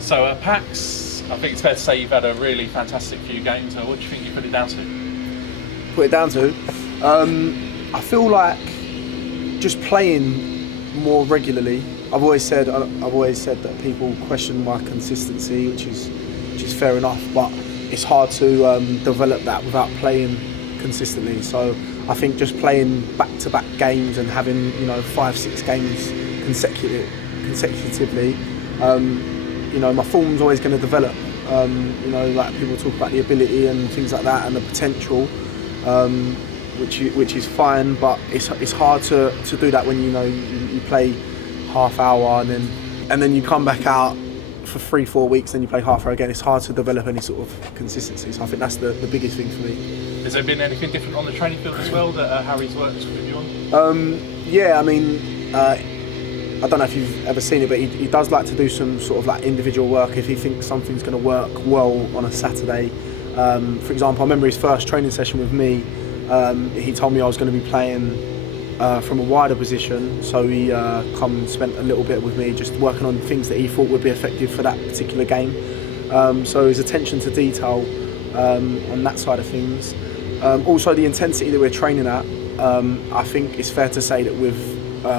So Pax, I think it's fair to say you've had a really fantastic few games. What do you think you put it down to? Put it down to, I feel like just playing more regularly. I've always said that people question my consistency, which is fair enough, but it's hard to develop that without playing consistently. So I think just playing back-to-back games and having 5-6 games consecutively, my form's always going to develop. Like people talk about the ability and things like that and the potential, which is fine, but it's hard to do that when you play half hour and then you come back out for 3-4 weeks and you play half hour again. It's hard to develop any sort of consistency. So I think that's the biggest thing for me. Has there been anything different on the training field as well that Harry's worked with you on? I don't know if you've ever seen it, but he does like to do some sort of like individual work if he thinks something's going to work well on a Saturday. For example, I remember his first training session with me. He told me I was going to be playing from a wider position, so he come and spent a little bit with me just working on things that he thought would be effective for that particular game. So his attention to detail on that side of things. Also the intensity that we're training at, I think it's fair to say that we've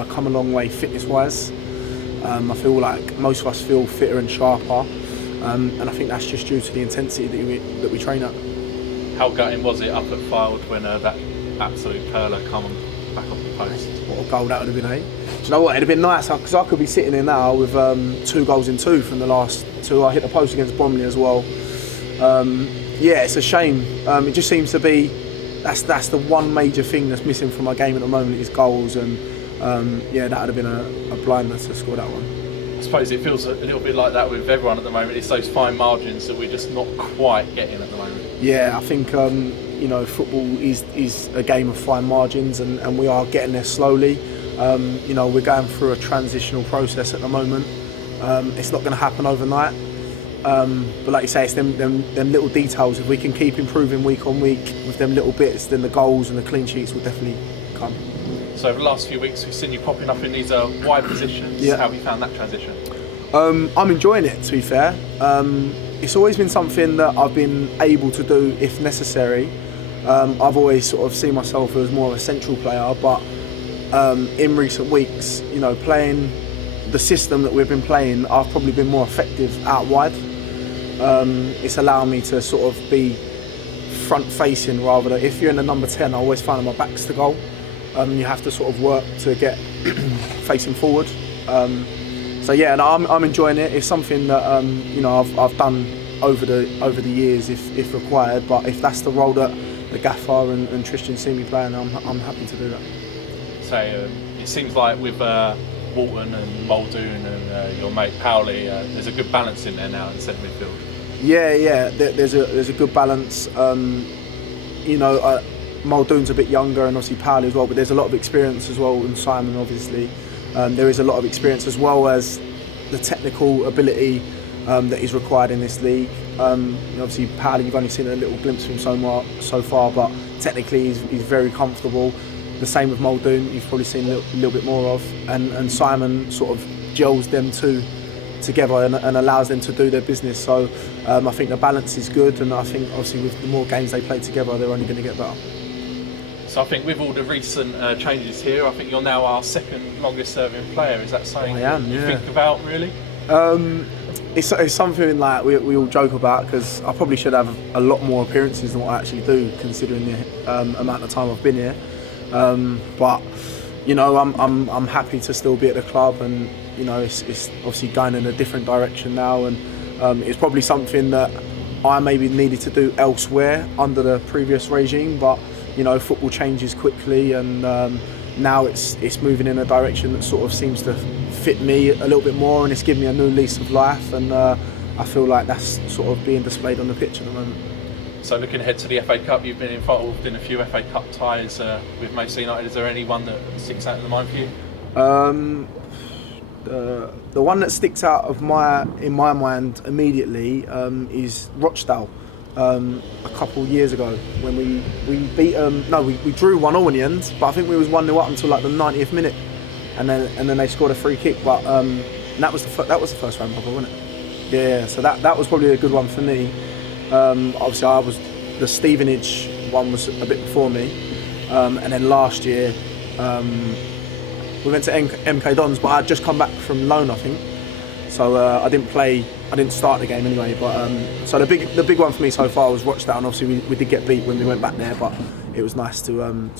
come a long way fitness-wise. I feel like most of us feel fitter and sharper, and I think that's just due to the intensity that we train at. How gutting was it up at Fylde when that absolute perler come back off the post? What a goal that would have been, eh? Do you know what? It'd have been nice because I could be sitting here now with 2 goals in 2 from the last 2. I hit the post against Bromley as well. It's a shame. It just seems to be that's the one major thing that's missing from my game at the moment is goals, and that would have been a blinder to score that one. I suppose it feels a little bit like that with everyone at the moment. It's those fine margins that we're just not quite getting at the moment. Yeah, I think football is a game of fine margins, and we are getting there slowly. We're going through a transitional process at the moment. It's not going to happen overnight, but like you say, it's them little details. If we can keep improving week on week with them little bits, then the goals and the clean sheets will definitely come. So over the last few weeks, we've seen you popping up in these wide positions. Yeah. How have you found that transition? I'm enjoying it, to be fair. It's always been something that I've been able to do if necessary. I've always sort of seen myself as more of a central player, but in recent weeks, playing the system that we've been playing, I've probably been more effective out wide. It's allowing me to sort of be front facing rather than, if you're in the number 10, I always find my back's to goal. You have to sort of work to get facing forward. I'm enjoying it. It's something that I've done over the years if required. But if that's the role that the gaffer and Tristan see me playing, I'm happy to do that. So it seems like with Walton and Muldoon and your mate Powley, there's a good balance in there now in centre midfield. Yeah. There's a good balance. Muldoon's a bit younger and obviously Powley as well, but there's a lot of experience as well, and Simon obviously. There is a lot of experience as well as the technical ability that is required in this league. Obviously Powley, you've only seen a little glimpse of him so far, but technically he's very comfortable. The same with Muldoon, you've probably seen a little bit more of, and Simon sort of gels them two together and allows them to do their business. So I think the balance is good, and I think obviously with the more games they play together, they're only going to get better. So I think with all the recent changes here, I think you're now our second longest serving player. Is that something you think about really? It's something like we all joke about, because I probably should have a lot more appearances than what I actually do, considering the amount of time I've been here. But I'm happy to still be at the club, and it's obviously going in a different direction now, and it's probably something that I maybe needed to do elsewhere under the previous regime, but football changes quickly, and now it's moving in a direction that sort of seems to fit me a little bit more, and it's given me a new lease of life, and I feel like that's sort of being displayed on the pitch at the moment. So looking ahead to the FA Cup, you've been involved in a few FA Cup ties with Manchester United. Is there any one that sticks out in the mind for you? The one that sticks out in my mind immediately is Rochdale. A couple years ago when we beat we drew 1-0 in the end, but I think we was 1-0 up until like the 90th minute, and then they scored a free kick, but that was the first round bubble, wasn't it? Yeah, so that was probably a good one for me. Obviously, the Stevenage one was a bit before me, and then last year we went to MK Dons, but I'd just come back from loan, I think. So I didn't start the game anyway. But so the big one for me so far was Rochdale. Obviously, we did get beat when we went back there, but it was nice to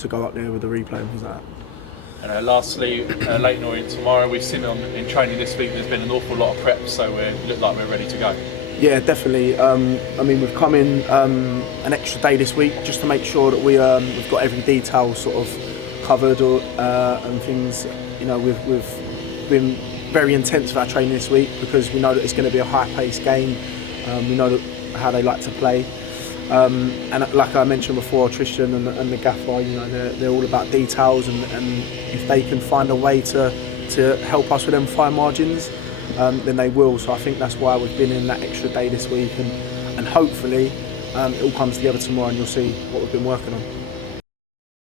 go up there with the replay and things like that. And lastly, Leighton Orient tomorrow. We've seen in training this week there's been an awful lot of prep, so we look like we're ready to go. Yeah, definitely. I mean, we've come in an extra day this week just to make sure that we've got every detail sort of covered and things. You know, we've been very intense with our training this week because we know that it's going to be a high-paced game. We know how they like to play. And like I mentioned before, Tristan and the gaffer, you know, they're all about details, and if they can find a way to help us with them fine margins, then they will. So I think that's why we've been in that extra day this week, and hopefully it all comes together tomorrow and you'll see what we've been working on.